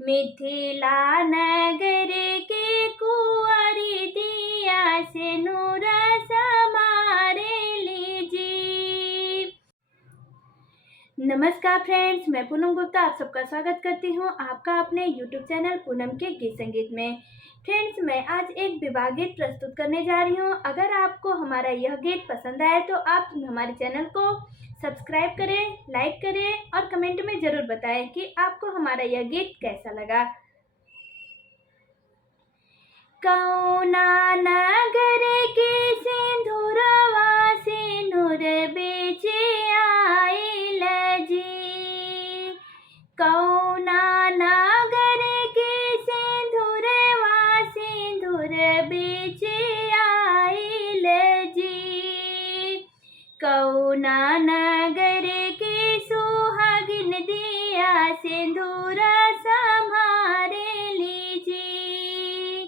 मिथिला नगर के कुंवारी दिया से नूर समारे लीजिए। नमस्कार फ्रेंड्स, मैं पूनम गुप्ता आप सबका स्वागत करती हूँ आपका अपने YouTube चैनल पूनम के गीत संगीत में। फ्रेंड्स, मैं आज एक विवाह गीत प्रस्तुत करने जा रही हूँ। अगर आपको हमारा यह गीत पसंद आए तो आप हमारे चैनल को सब्सक्राइब करें, लाइक करें और कमेंट में ज़रूर बताएं कि आपको हमारा यह गीत कैसा लगा। कौना नगर के सिंदूरवा सिंदूर बेचे आइल जी। कौना नगर के सिंदूरवा सिंदूर बेचे आइल जी। कौना नगर के सुहागिन दिया सिंदूर संभारे लीजिए।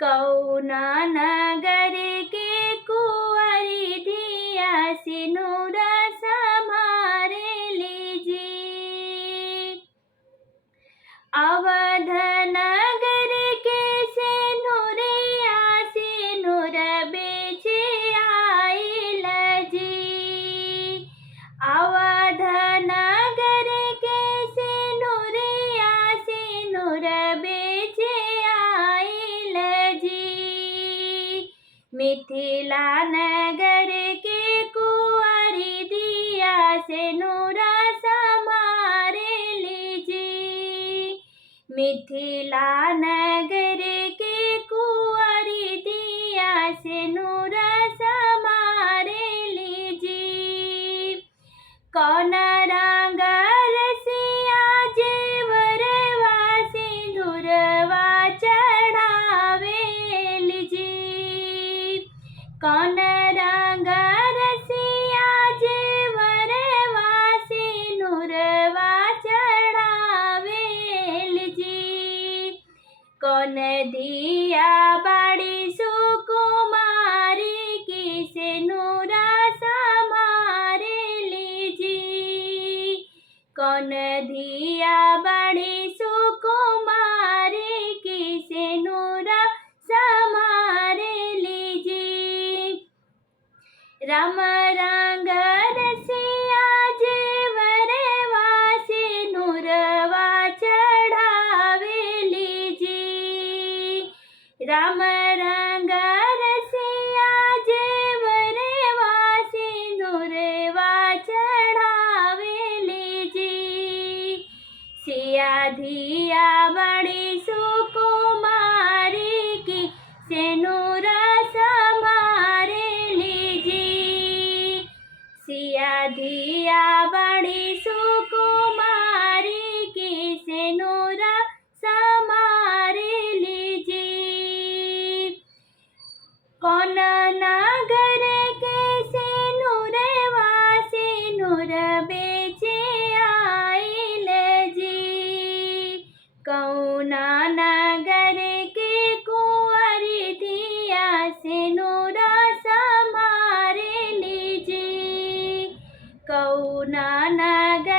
कौना नगर के कुंवारी दिया सिंदूर संभारे लीजिए। अवध नगर के सिंदूरिया सिंदूर बेचे आइल जी। अवध नगर के सिंदूरिया सिंदूर बेचे आइल जी। मिथिला नगर के कुंवारी दिया सिंदूर संभारे लीजिए। मिथिला नगर के कुंवारी दिया सिंदूर संभारे लीजिए। कौन रंग रसिया जेवरवा सिंदूरवा चढ़ावे लीजिए। कौन रंग रसिया जेवरवा सिंदूरवा चढ़ावे लीजिए। कौन दिया बड़ी सुकुमारी की सिंदूर संभारे लीजिए। कौन दिया बड़ी सुकुमारी की सिंदूर संभारे लीजिए। राम रंग रसिया जेवरवा सिंदूरवा चढ़ावे लीजिए। राम रंग रसिया जेवरवा सिंदूरवा चढ़ावे लीजिए। सिया धिया बड़ी सुकुमारी की सिंदूर संभारे लीजिए। सिया धिया बड़ी सुकुमारी की सिंदूर संभारे लीजिए। कौन नगर के सिंदूरवा सिंदूर बेचे आइल जी। कौना नगर के कुंवारी दिया सिंदूर संभारे लीजिए। कौना नगर